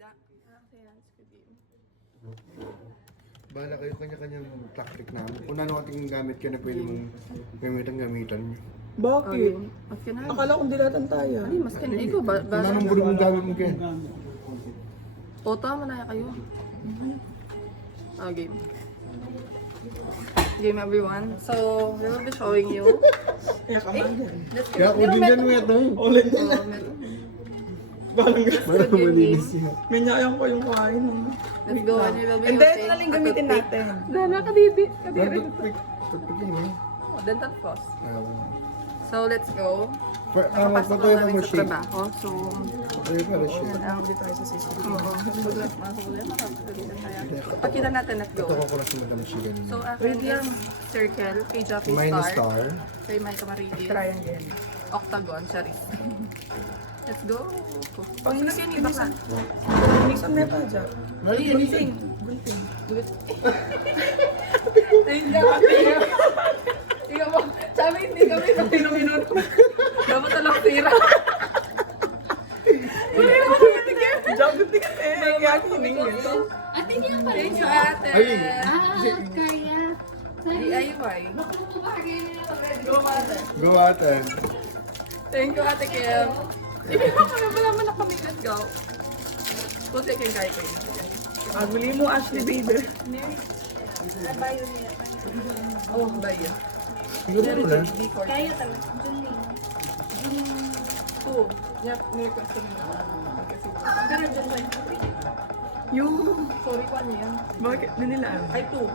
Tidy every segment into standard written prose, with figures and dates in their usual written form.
isda. Kaya Squid Game. Bahala kayo kanya-kanyang tactic namin. Kung ano ating gamit ka na pwede mong gamitan nyo. Bakit? Mas ka na. Akala kong dilatan tayo. Ay, mas ka na. Ikaw ba? Kung anong buri mong gamit mo, Ken? Toto, manaya kayo. Game. Game everyone. So, we will be showing you. Kaya kaman din. Let's Kaya kung din yan mo ito. Ulit na. Balang Parang malinis yun. may nyayang ko yung kain. Let's go and we will be And then, using ito na lang a gamitin toothpick. natin. Dala, kadidi. Kadiri. Tagpagin mo. Oh, dental floss. So, let's go. Patuloy Nakapasok na pa namin mo sa shake. trabaho. So, Patuloy pa rin shake. yan ang Hindi tayo sa CCTV. Pakita natin, let's Ito go. ko lang sa madami shake ganun. So, akin is circle, kay Jackie Minus star, star. kay Mike Camarigi, Triangle. octagon, charis. Let's go. Pag sinagyan iba ka. Minsan na pa dyan. Nalinis. Gunting. Ayun nga, tingnan. Tingnan mo, sabi hindi kami na minuto. Dapat talang tira. Hindi naman kami tigyan. Diyan, gunting ka eh. Kaya kiningin. Ate niya pa rin. Thank you, ate. Ayun. Kaya. DIY. Go, ate. Go ate. Thank you, ate Kim. Ibig mo kami, wala mo na kami. Let's go. We'll take yung kaya kayo. Aguli mo, Ashley, baby. Oh, bayo. Siguro mo na. Kaya talaga. Two. Yep, may question na. Pero dyan tayo. Yung, Sorry pa niya yan. bakit nanilaan? Ay, two.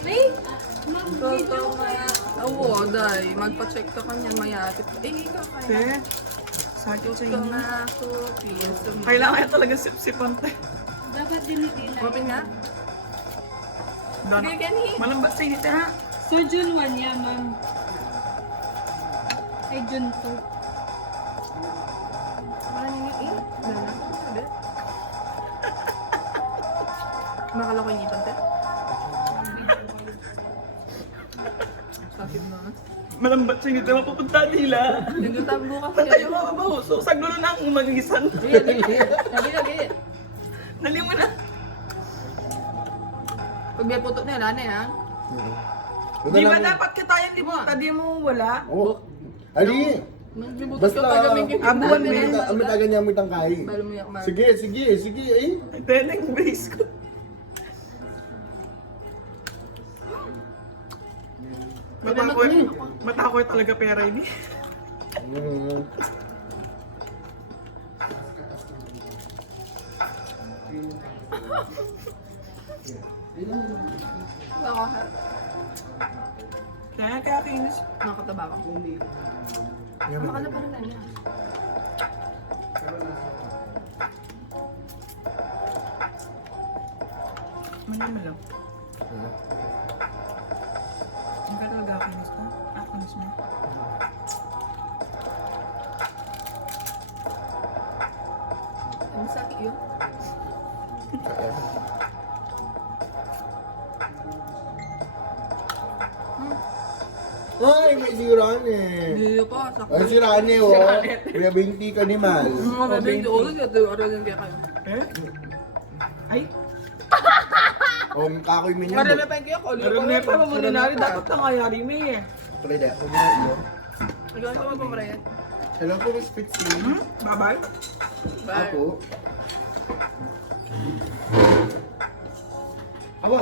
Wait! So, oo, day. Magpa-check ka kanyan, mayatip. Ikaw kaya. Te, sakit sa Ito inyo. na ako, please. Kailangan kaya talaga sip-sipan, te. Dapat dinidila. Open nga. Dan- Okay, Kenny. Malambat sa inyo, te, ha? So, June 1 yan, ma'am. Ay, June 2. Parang yung sabi. Makala ko yung ipon, te. Sakit na. Malambat sa inyo, te. Mapupunta nila. Nagutang bukas Pantay mo, mabahuso. Saglo na ang magigisan. Lagi. Dali mo na. Pag may puto na, wala na yan. Di ba dapat katayan, di ba? Di mo wala. Oo. Ali! Magbibutot Basta, ka pa gaming abuan mo amit ka niya mo itang kain. Balo mo yak, Mark. Sige, eh. Ay, te, nag-brace ko. Matakoy talaga pera ini. Mm. Baka ha. Kaya kinis. Nakataba ka. Yan. Baka na parang niya. Manyaman lang. Ang kaya talaga kinis ko. Kinis mo. Ano sa iyo? Ay, may siraan eh. Hindi ko. Sakto. Ay, siraan eh, oh. Kaya 20 ka ni Mal. Mga bebe, hindi ulo. Ito yung aralan kaya kayo. Eh? Ay, O, kakoy mo niya. Marami pa yung kaya ko. meron na pa mamananari. Dapat na kayari mo eh. Try that. Huwag na ito. Ikaw ka magpamarayan. Hello po, Miss Fitzy. Bye-bye. Bye. Ako. Aba,